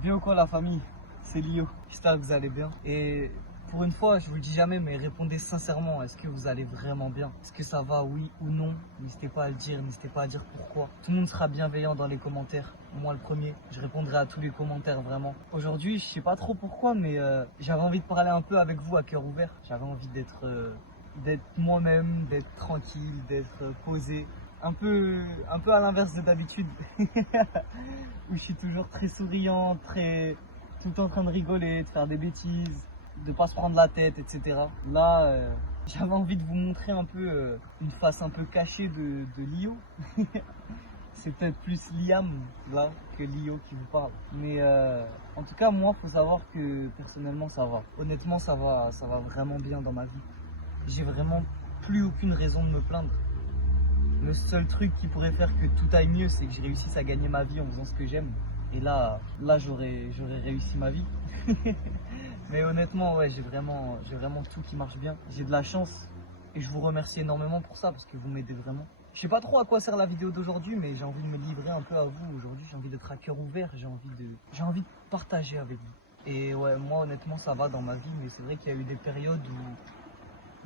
Bien ou quoi la famille? C'est Lio. J'espère que vous allez bien. Et pour une fois, je vous le dis jamais, mais répondez sincèrement. Est-ce que vous allez vraiment bien? Est-ce que ça va, oui ou non? N'hésitez pas à le dire, n'hésitez pas à dire pourquoi. Tout le monde sera bienveillant dans les commentaires. Moi le premier, je répondrai à tous les commentaires vraiment. Aujourd'hui, je sais pas trop pourquoi, mais j'avais envie de parler un peu avec vous à cœur ouvert. J'avais envie d'être moi-même, d'être tranquille, d'être posé. Un peu à l'inverse de d'habitude, où je suis toujours très souriant, très tout le temps en train de rigoler, de faire des bêtises, de pas se prendre la tête, etc. Là, j'avais envie de vous montrer un peu une face un peu cachée de Lio. C'est peut-être plus Liam là que Lio qui vous parle. Mais en tout cas, moi, faut savoir que personnellement, ça va. Honnêtement, ça va vraiment bien dans ma vie. J'ai vraiment plus aucune raison de me plaindre. Le seul truc qui pourrait faire que tout aille mieux, c'est que je réussisse à gagner ma vie en faisant ce que j'aime. Et là j'aurais réussi ma vie. Mais honnêtement, ouais, j'ai vraiment tout qui marche bien. J'ai de la chance et je vous remercie énormément pour ça parce que vous m'aidez vraiment. Je sais pas trop à quoi sert la vidéo d'aujourd'hui, mais j'ai envie de me livrer un peu à vous aujourd'hui. J'ai envie d'être à cœur ouvert, j'ai envie de partager avec vous. Et ouais, moi honnêtement, ça va dans ma vie, mais c'est vrai qu'il y a eu des périodes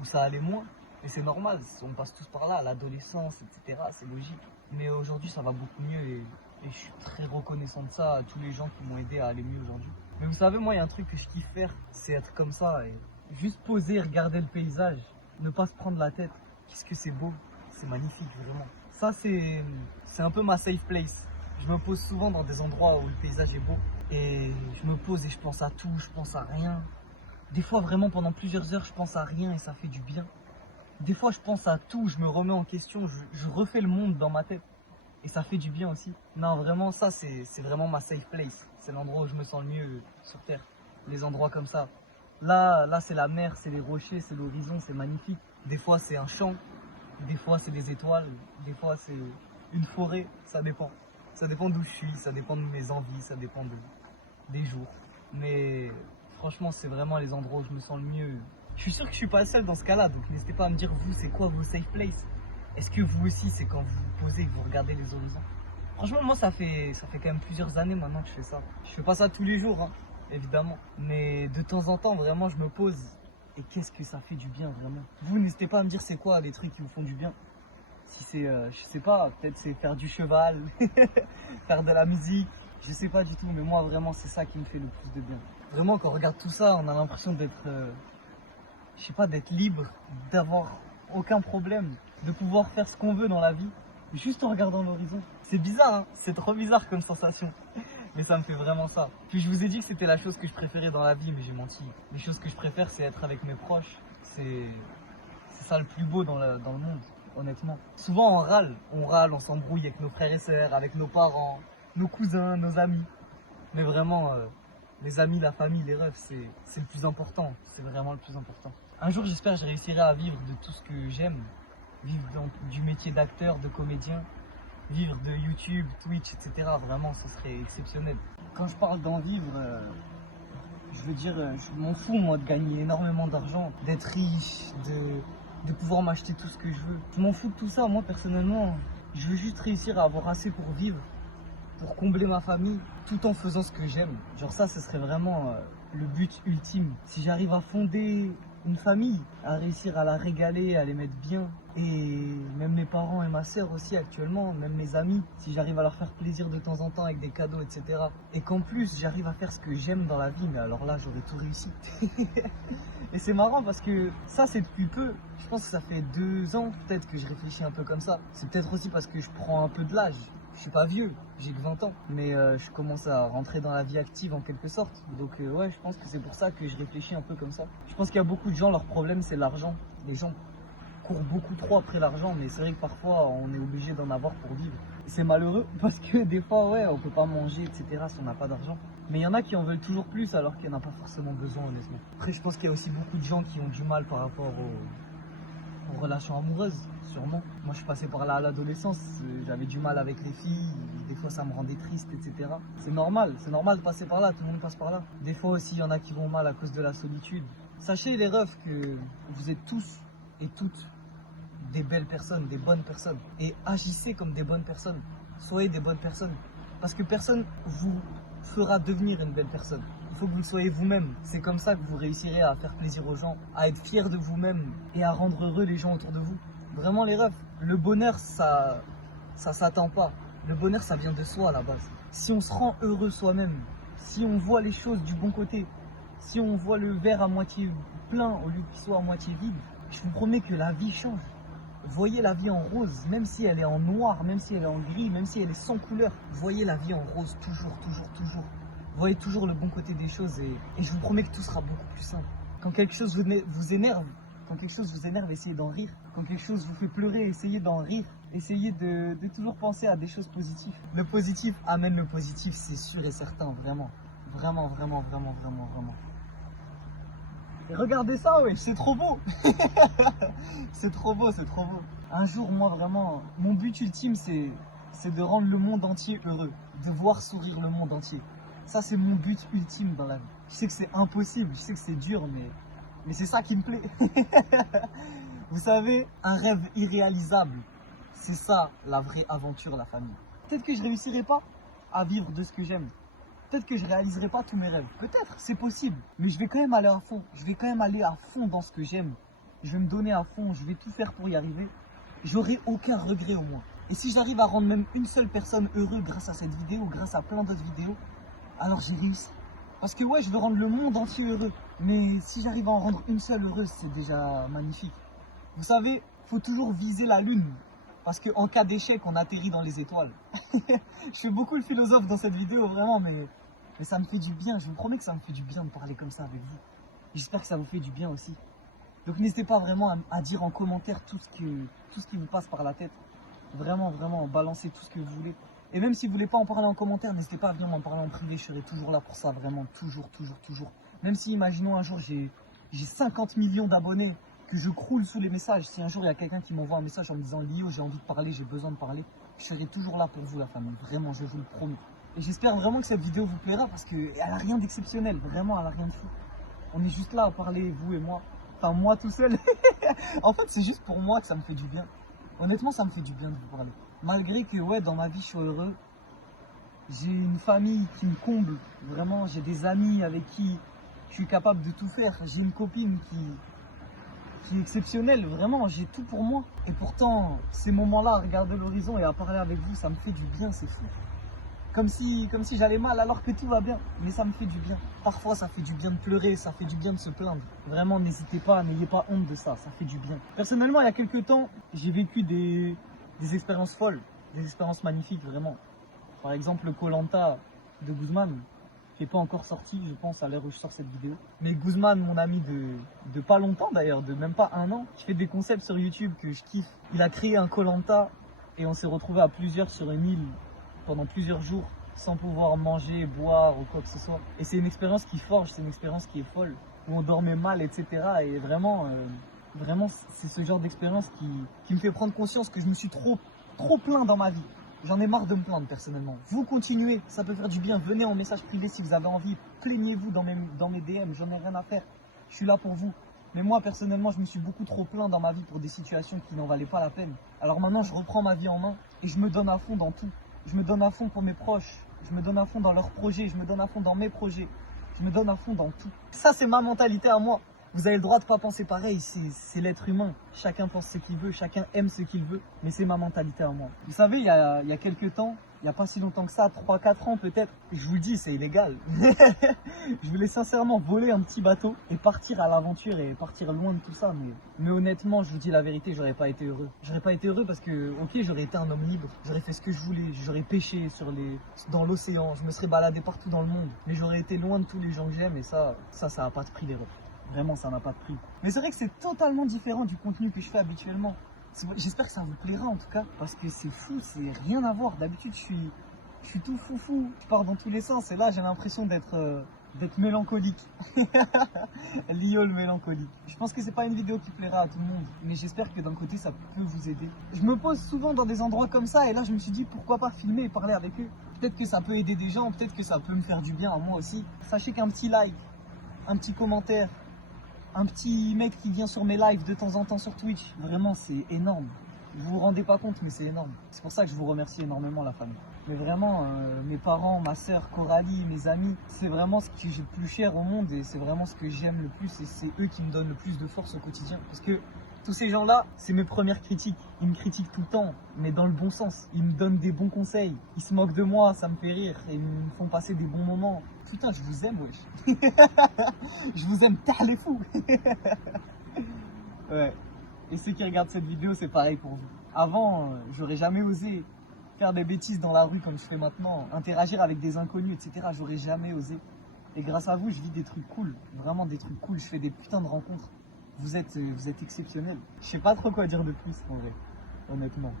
où ça allait moins. Et c'est normal, on passe tous par là, l'adolescence, etc. C'est logique. Mais aujourd'hui, ça va beaucoup mieux et je suis très reconnaissant de ça à tous les gens qui m'ont aidé à aller mieux aujourd'hui. Mais vous savez, moi, il y a un truc que je kiffe faire, c'est être comme ça et juste poser, regarder le paysage, ne pas se prendre la tête. Qu'est-ce que c'est beau, c'est magnifique, vraiment. Ça, c'est un peu ma safe place. Je me pose souvent dans des endroits où le paysage est beau et je me pose et je pense à tout, je pense à rien. Des fois, vraiment, pendant plusieurs heures, je pense à rien et ça fait du bien. Des fois, je pense à tout, je me remets en question, je refais le monde dans ma tête. Et ça fait du bien aussi. Non, vraiment, ça, c'est vraiment ma safe place. C'est l'endroit où je me sens le mieux sur Terre. Les endroits comme ça. Là, c'est la mer, c'est les rochers, c'est l'horizon, c'est magnifique. Des fois, c'est un champ. Des fois, c'est des étoiles. Des fois, c'est une forêt. Ça dépend. Ça dépend d'où je suis, ça dépend de mes envies, ça dépend des jours. Mais franchement, c'est vraiment les endroits où je me sens le mieux. Je suis sûr que je suis pas le seul dans ce cas-là, donc n'hésitez pas à me dire vous, c'est quoi vos safe places? Est-ce que vous aussi, c'est quand vous vous posez et que vous regardez les horizons? Franchement, moi, ça fait quand même plusieurs années maintenant que je fais ça. Je fais pas ça tous les jours, hein, évidemment. Mais de temps en temps, vraiment, je me pose. Et qu'est-ce que ça fait du bien, vraiment. Vous, n'hésitez pas à me dire c'est quoi les trucs qui vous font du bien. Si c'est, je sais pas, peut-être c'est faire du cheval, faire de la musique. Je sais pas du tout, mais moi, vraiment, c'est ça qui me fait le plus de bien. Vraiment, quand on regarde tout ça, on a l'impression d'être, je sais pas, d'être libre, d'avoir aucun problème, de pouvoir faire ce qu'on veut dans la vie, juste en regardant l'horizon. C'est bizarre, hein, c'est trop bizarre comme sensation, mais ça me fait vraiment ça. Puis je vous ai dit que c'était la chose que je préférais dans la vie, mais j'ai menti. Les choses que je préfère, c'est être avec mes proches. C'est ça le plus beau dans le monde, honnêtement. Souvent on râle, on s'embrouille avec nos frères et sœurs, avec nos parents, nos cousins, nos amis. Mais vraiment, les amis, la famille, les rêves, c'est le plus important. C'est vraiment le plus important. Un jour, j'espère que je réussirai à vivre de tout ce que j'aime. Vivre du métier d'acteur, de comédien. Vivre de YouTube, Twitch, etc. Vraiment, ce serait exceptionnel. Quand je parle d'en vivre, je veux dire, je m'en fous, moi, de gagner énormément d'argent, d'être riche, de pouvoir m'acheter tout ce que je veux. Je m'en fous de tout ça. Moi, personnellement, je veux juste réussir à avoir assez pour vivre, pour combler ma famille, tout en faisant ce que j'aime. Genre ça, ce serait vraiment le but ultime. Si j'arrive à fonder une famille, à réussir à la régaler, à les mettre bien, et même mes parents et ma sœur aussi actuellement, même mes amis, si j'arrive à leur faire plaisir de temps en temps avec des cadeaux, etc. Et qu'en plus, j'arrive à faire ce que j'aime dans la vie, mais alors là, j'aurais tout réussi. Et c'est marrant parce que ça, c'est depuis peu. Je pense que ça fait 2 ans peut-être que je réfléchis un peu comme ça. C'est peut-être aussi parce que je prends un peu de l'âge. Je suis pas vieux, j'ai que 20 ans, mais je commence à rentrer dans la vie active en quelque sorte. Donc ouais, je pense que c'est pour ça que je réfléchis un peu comme ça. Je pense qu'il y a beaucoup de gens, leur problème c'est l'argent. Les gens courent beaucoup trop après l'argent, mais c'est vrai que parfois on est obligé d'en avoir pour vivre. C'est malheureux parce que des fois, ouais, on peut pas manger, etc. si on n'a pas d'argent. Mais il y en a qui en veulent toujours plus alors qu'il n'y en a pas forcément besoin, honnêtement. Après, je pense qu'il y a aussi beaucoup de gens qui ont du mal par rapport aux relations amoureuses, sûrement. Moi, je suis passé par là à l'adolescence, j'avais du mal avec les filles, des fois ça me rendait triste, etc. C'est normal de passer par là, tout le monde passe par là. Des fois aussi, il y en a qui vont mal à cause de la solitude. Sachez, les refs, que vous êtes tous et toutes des belles personnes, des bonnes personnes. Et agissez comme des bonnes personnes. Soyez des bonnes personnes. Parce que personne fera devenir une belle personne. Il faut que vous le soyez vous-même. C'est comme ça que vous réussirez à faire plaisir aux gens, à être fier de vous-même et à rendre heureux les gens autour de vous. Vraiment les refs, le bonheur ça s'attend pas. Le bonheur ça vient de soi à la base. Si on se rend heureux soi-même, si on voit les choses du bon côté, si on voit le verre à moitié plein au lieu qu'il soit à moitié vide, je vous promets que la vie change. Voyez la vie en rose, même si elle est en noir, même si elle est en gris, même si elle est sans couleur. Voyez la vie en rose, toujours, toujours, toujours. Voyez toujours le bon côté des choses et je vous promets que tout sera beaucoup plus simple. Quand quelque chose vous énerve, essayez d'en rire. Quand quelque chose vous fait pleurer, essayez d'en rire. Essayez de toujours penser à des choses positives. Le positif amène le positif, c'est sûr et certain, vraiment. Vraiment, vraiment, vraiment, vraiment, vraiment. Et regardez ça, ouais, c'est trop beau. C'est trop beau, c'est trop beau. Un jour, moi, vraiment, mon but ultime, c'est de rendre le monde entier heureux. De voir sourire le monde entier. Ça, c'est mon but ultime dans la vie. Je sais que c'est impossible, je sais que c'est dur, mais c'est ça qui me plaît. Vous savez, un rêve irréalisable, c'est ça la vraie aventure, la famille. Peut-être que je réussirai pas à vivre de ce que j'aime. Peut-être que je réaliserai pas tous mes rêves. Peut-être, c'est possible. Mais je vais quand même aller à fond. Je vais quand même aller à fond dans ce que j'aime. Je vais me donner à fond. Je vais tout faire pour y arriver. J'aurai aucun regret au moins. Et si j'arrive à rendre même une seule personne heureuse grâce à cette vidéo, grâce à plein d'autres vidéos, alors j'ai réussi. Parce que ouais, je veux rendre le monde entier heureux. Mais si j'arrive à en rendre une seule heureuse, c'est déjà magnifique. Vous savez, faut toujours viser la lune. Parce qu'en cas d'échec, on atterrit dans les étoiles. Je fais beaucoup le philosophe dans cette vidéo, vraiment, mais ça me fait du bien. Je vous promets que ça me fait du bien de parler comme ça avec vous. J'espère que ça vous fait du bien aussi. Donc n'hésitez pas vraiment à dire en commentaire tout ce qui vous passe par la tête. Vraiment, vraiment, balancez tout ce que vous voulez. Et même si vous voulez pas en parler en commentaire, n'hésitez pas à venir m'en parler en privé. Je serai toujours là pour ça, vraiment, toujours, toujours, toujours. Même si, imaginons un jour, j'ai 50 millions d'abonnés, que je croule sous les messages. Si un jour il y a quelqu'un qui m'envoie un message en me disant Lio, j'ai envie de parler, j'ai besoin de parler, je serai toujours là pour vous, la famille. Vraiment, je vous le promets. Et j'espère vraiment que cette vidéo vous plaira parce qu'elle a rien d'exceptionnel. Vraiment, elle a rien de fou. On est juste là à parler, vous et moi. Enfin, moi tout seul. En fait, c'est juste pour moi que ça me fait du bien. Honnêtement, ça me fait du bien de vous parler. Malgré que, ouais, dans ma vie, je suis heureux. J'ai une famille qui me comble. Vraiment, j'ai des amis avec qui je suis capable de tout faire. J'ai une copine qui est exceptionnelle. Vraiment, j'ai tout pour moi. Et pourtant, ces moments-là, à regarder l'horizon et à parler avec vous, ça me fait du bien, c'est fou. Comme si j'allais mal alors que tout va bien. Mais ça me fait du bien. Parfois, ça fait du bien de pleurer, ça fait du bien de se plaindre. Vraiment, n'hésitez pas, n'ayez pas honte de ça, ça fait du bien. Personnellement, il y a quelques temps, j'ai vécu des expériences folles, des expériences magnifiques, vraiment. Par exemple, le koh de Guzman, qui n'est pas encore sorti, je pense, à l'heure où je sors cette vidéo. Mais Guzman, mon ami de pas longtemps d'ailleurs, de même pas un an, qui fait des concepts sur YouTube que je kiffe. Il a créé un koh et on s'est retrouvés à plusieurs sur une île pendant plusieurs jours sans pouvoir manger, boire ou quoi que ce soit. Et c'est une expérience qui forge, c'est une expérience qui est folle, où on dormait mal, etc. Et vraiment, c'est ce genre d'expérience qui me fait prendre conscience que je me suis trop plaint dans ma vie. J'en ai marre de me plaindre personnellement. Vous continuez, ça peut faire du bien. Venez en message privé si vous avez envie. Plaignez-vous dans mes DM, j'en ai rien à faire. Je suis là pour vous. Mais moi personnellement, je me suis beaucoup trop plaint dans ma vie pour des situations qui n'en valaient pas la peine. Alors maintenant, je reprends ma vie en main et je me donne à fond dans tout. Je me donne à fond pour mes proches. Je me donne à fond dans leurs projets. Je me donne à fond dans mes projets. Je me donne à fond dans tout. Ça, c'est ma mentalité à moi. Vous avez le droit de pas penser pareil, c'est l'être humain. Chacun pense ce qu'il veut, chacun aime ce qu'il veut, mais c'est ma mentalité à moi. Vous savez, il y a quelques temps, il n'y a pas si longtemps que ça, 3-4 ans peut-être, et je vous le dis, c'est illégal. Je voulais sincèrement voler un petit bateau et partir à l'aventure et partir loin de tout ça, mais honnêtement, je vous dis la vérité, j'aurais pas été heureux. J'aurais pas été heureux parce que, ok, j'aurais été un homme libre, j'aurais fait ce que je voulais, j'aurais pêché dans l'océan, je me serais baladé partout dans le monde, mais j'aurais été loin de tous les gens que j'aime et ça a pas de prix les refs. Vraiment, ça n'a pas de prix. Mais c'est vrai que c'est totalement différent du contenu que je fais habituellement. J'espère que ça vous plaira en tout cas, parce que c'est fou, c'est rien à voir. D'habitude, je suis tout foufou, je pars dans tous les sens, et là, j'ai l'impression d'être mélancolique. Lio le mélancolique. Je pense que c'est pas une vidéo qui plaira à tout le monde, mais j'espère que d'un côté, ça peut vous aider. Je me pose souvent dans des endroits comme ça, et là, je me suis dit, pourquoi pas filmer et parler avec eux. Peut-être que ça peut aider des gens, peut-être que ça peut me faire du bien à moi aussi. Sachez qu'un petit like, un petit commentaire, un petit mec qui vient sur mes lives de temps en temps sur Twitch, vraiment c'est énorme. Vous vous rendez pas compte mais c'est énorme. C'est pour ça que je vous remercie énormément la famille. Mais vraiment, mes parents, ma sœur, Coralie, mes amis, c'est vraiment ce que j'ai le plus cher au monde et c'est vraiment ce que j'aime le plus et c'est eux qui me donnent le plus de force au quotidien. Parce que tous ces gens-là, c'est mes premières critiques. Ils me critiquent tout le temps, mais dans le bon sens. Ils me donnent des bons conseils. Ils se moquent de moi, ça me fait rire et ils me font passer des bons moments. Putain, je vous aime, wesh. Je vous aime, tard les fous. Ouais. Et ceux qui regardent cette vidéo, c'est pareil pour vous. Avant, j'aurais jamais osé faire des bêtises dans la rue comme je fais maintenant, interagir avec des inconnus, etc. J'aurais jamais osé. Et grâce à vous, je vis des trucs cool, vraiment des trucs cool. Je fais des putains de rencontres. Vous êtes exceptionnels. Je sais pas trop quoi dire de plus, en vrai, honnêtement.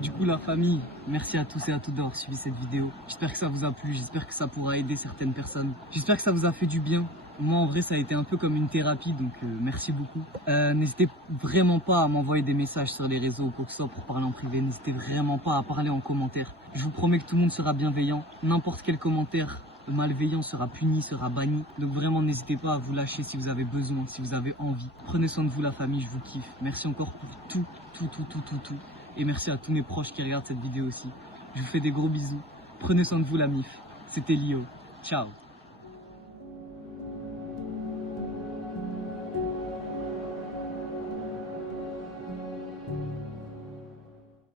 Du coup, la famille, merci à tous et à toutes d'avoir suivi cette vidéo. J'espère que ça vous a plu, j'espère que ça pourra aider certaines personnes. J'espère que ça vous a fait du bien. Moi, en vrai, ça a été un peu comme une thérapie, donc merci beaucoup. N'hésitez vraiment pas à m'envoyer des messages sur les réseaux ou quoi que ce soit pour parler en privé. N'hésitez vraiment pas à parler en commentaire. Je vous promets que tout le monde sera bienveillant. N'importe quel commentaire malveillant sera puni, sera banni. Donc vraiment, n'hésitez pas à vous lâcher si vous avez besoin, si vous avez envie. Prenez soin de vous, la famille, je vous kiffe. Merci encore pour tout. Et merci à tous mes proches qui regardent cette vidéo aussi. Je vous fais des gros bisous. Prenez soin de vous, la MIF. C'était Lio. Ciao.